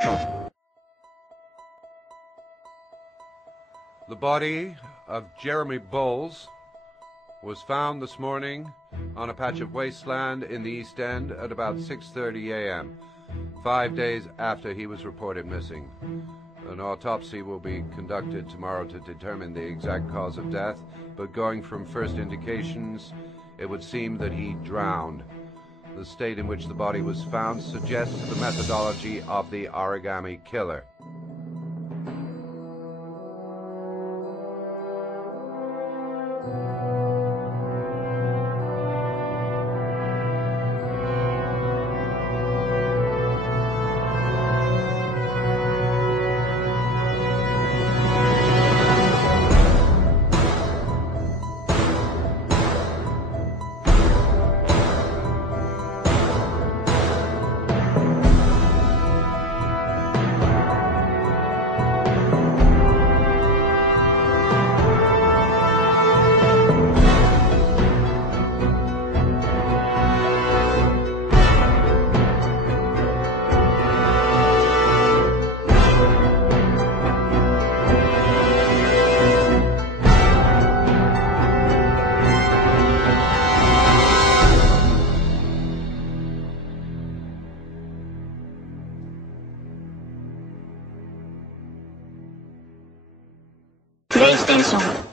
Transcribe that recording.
The body of Jeremy Bowles was found this morning on a patch of wasteland in the East End at about 6:30 a.m., 5 days after he was reported missing. An autopsy will be conducted tomorrow to determine the exact cause of death, but going from first indications, it would seem that he drowned. The state in which the body was found suggests the methodology of the origami killer. PlayStation